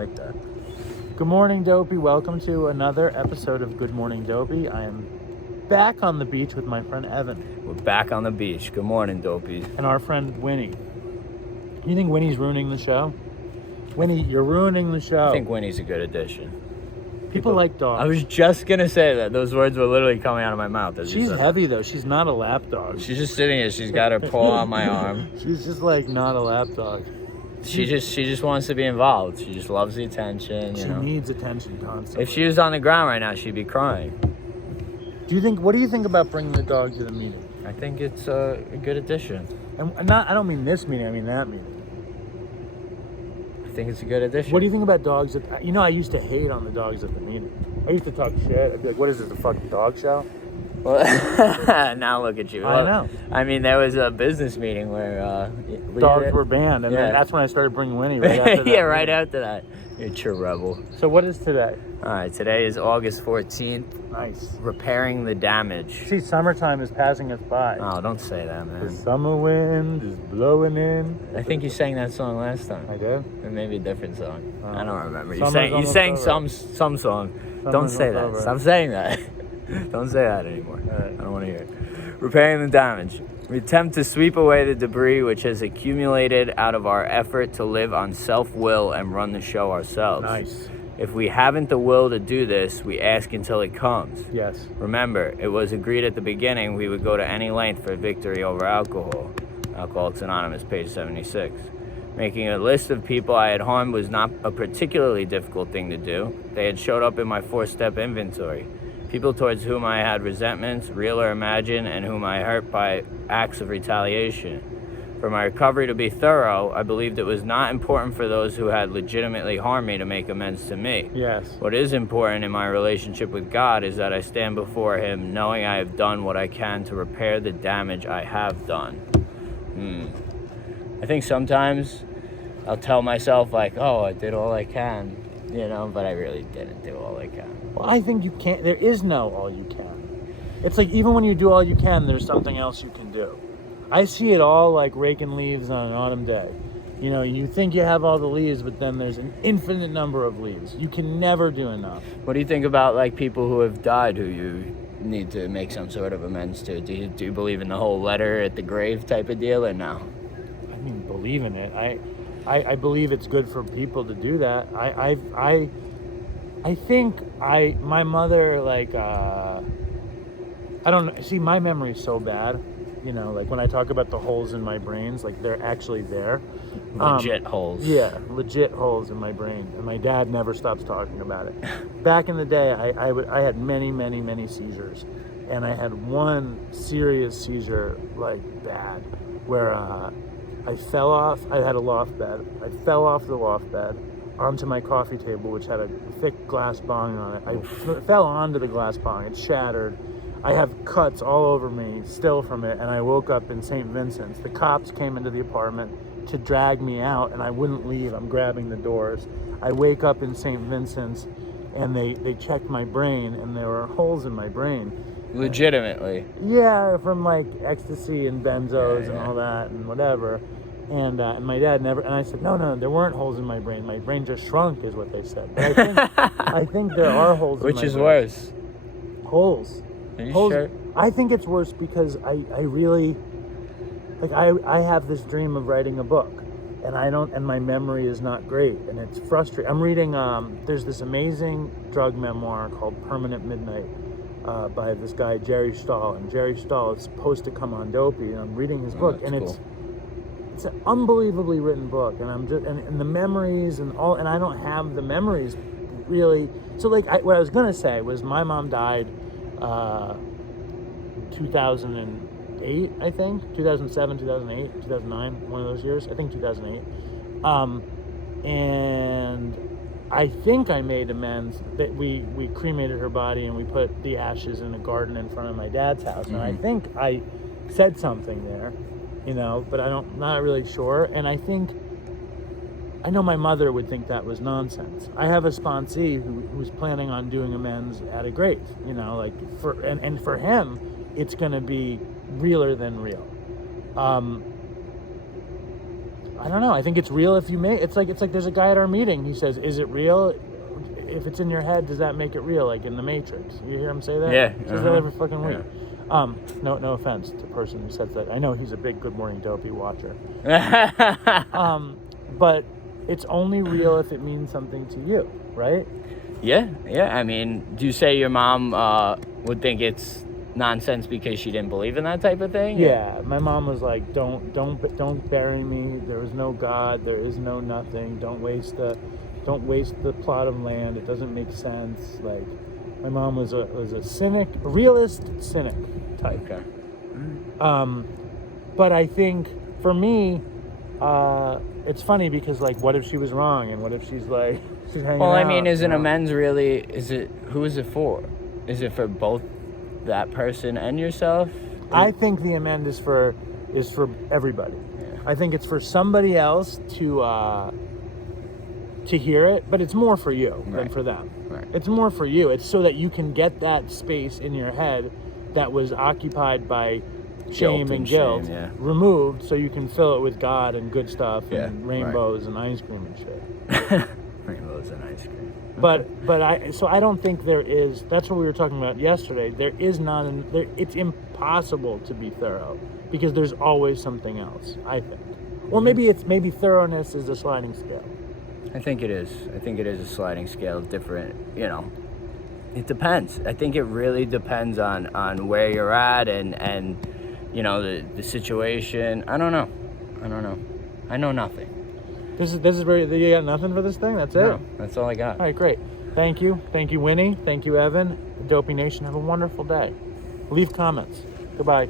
Like that. Good morning, Dopey. Welcome to another episode of Good Morning, Dopey. I am back on the beach with my friend Evan. We're back on the beach. Good morning, Dopey. And our friend Winnie. You think Winnie's ruining the show? Winnie, you're ruining the show. I think Winnie's a good addition. People like dogs. I was just going to say that. Those words were literally coming out of my mouth. She's heavy, though. She's not a lap dog. She's just sitting here. She's got her paw on my arm. She's just like not a lap dog. She just wants to be involved. She just loves the attention. She needs attention constantly. If she was on the ground right now, she'd be crying. What do you think about bringing the dog to the meeting? I think it's a good addition. And I don't mean this meeting, I mean that meeting. I think it's a good addition. What do you think about dogs I used to hate on the dogs at the meeting. I used to talk shit. I'd be like, what is this, a fucking dog show? Well, now look at you. I know. I mean, there was a business meeting where dogs were banned, and then that's when I started bringing Winnie right after that. Yeah, right after that. You're a true rebel. So what is today? All right, today is August 14th. Nice. Repairing the damage. See, summertime is passing us by. Oh, don't say that, man. The summer wind is blowing in. I think you sang that song last time. I did? Or maybe a different song. I don't remember. You sang some song. Don't say that. Stop saying that. Don't say that anymore. Right. I don't want to hear it. Repairing the damage. We attempt to sweep away the debris which has accumulated out of our effort to live on self-will and run the show ourselves. Nice. If we haven't the will to do this, we ask until it comes. Yes. Remember, it was agreed at the beginning we would go to any length for victory over alcohol. Alcoholics Anonymous, page 76. Making a list of people I had harmed was not a particularly difficult thing to do. They had showed up in my 4-step inventory. People towards whom I had resentments, real or imagined, and whom I hurt by acts of retaliation. For my recovery to be thorough, I believed it was not important for those who had legitimately harmed me to make amends to me. Yes. What is important in my relationship with God is that I stand before Him knowing I have done what I can to repair the damage I have done. I think sometimes I'll tell myself, like, oh, I did all I can, but I really didn't do all I can. Well, I think you can't. There is no all you can. It's like even when you do all you can, there's something else you can do. I see it all like raking leaves on an autumn day. You think you have all the leaves, but then there's an infinite number of leaves. You can never do enough. What do you think about like people who have died who you need to make some sort of amends to? Do you believe in the whole letter at the grave type of deal or no? I mean, believe in it. I believe it's good for people to do that. I think my mother, like, I don't know. See, my memory is so bad. Like when I talk about the holes in my brains, like they're actually there. Legit holes. Yeah, legit holes in my brain. And my dad never stops talking about it. Back in the day, I had many, many, many seizures. And I had one serious seizure, like bad, where I fell off. I had a loft bed. I fell off the loft bed onto my coffee table, which had a thick glass bong on it. I fell onto the glass bong. It shattered. I have cuts all over me still from it, and I woke up in St. Vincent's. The cops came into the apartment to drag me out, and I wouldn't leave. I'm grabbing the doors. I wake up in St. Vincent's, and they checked my brain, and there were holes in my brain. Legitimately? Yeah, from like ecstasy and benzos and all that and whatever. And my dad never, and I said, no, there weren't holes in my brain. My brain just shrunk, is what they said. But I think there are holes in my brain. Which is worse? Holes. Are you Holes. sure? I think it's worse because I really, like, I have this dream of writing a book, and my memory is not great, and it's frustrating. I'm reading, there's this amazing drug memoir called Permanent Midnight by this guy, Jerry Stahl. And Jerry Stahl is supposed to come on Dopey, and I'm reading his book, and cool. It's an unbelievably written book, and I'm just and the memories and all, and I don't have the memories really. So like what I was gonna say was my mom died 2008, I think 2007, 2008, 2009, one of those years. I think 2008. And I think I made amends that we cremated her body and we put the ashes in a garden in front of my dad's house. And I think I said something there, but not really sure. And I know my mother would think that was nonsense. I have a sponsee who's planning on doing amends at a grave, for him, it's going to be realer than real. I don't know. I think it's real if you make. It's like there's a guy at our meeting. He says, "Is it real? If it's in your head, does that make it real? Like in the Matrix." You hear him say that? Yeah. He says that every fucking week. No offense to the person who says that. I know he's a big Good Morning Dopey watcher. But it's only real if it means something to you, right? Yeah. I mean, do you say your mom would think it's nonsense because she didn't believe in that type of thing? Yeah, my mom was like, don't bury me. There is no God. There is no nothing. Don't waste the plot of land. It doesn't make sense. Like, my mom was a cynic, realist cynic type. Okay. But I think for me, it's funny because like, what if she was wrong, and what if she's like she's hanging Well, I out, mean, is an you know? amends really? Who is it for? Is it for both that person and yourself? I think the amend is for everybody. Yeah. I think it's for somebody else to hear it, but it's more for you than Right. for them. Right. It's more for you. It's so that you can get that space in your head that was occupied by shame and guilt shame, yeah. removed, so you can fill it with God and good stuff Yeah, and rainbows and ice cream and shit. Rainbows and ice cream. But I don't think there is. That's what we were talking about yesterday. There is not it's impossible to be thorough because there's always something else, I think. Or maybe thoroughness is a sliding scale. I think it is. I think it is a sliding scale, different, it depends. I think it really depends on where you're at and the situation. I don't know. I know nothing. This is very. You got nothing for this thing. That's it. No, that's all I got. All right, great. Thank you, Winnie. Thank you, Evan. Dopey Nation. Have a wonderful day. Leave comments. Goodbye.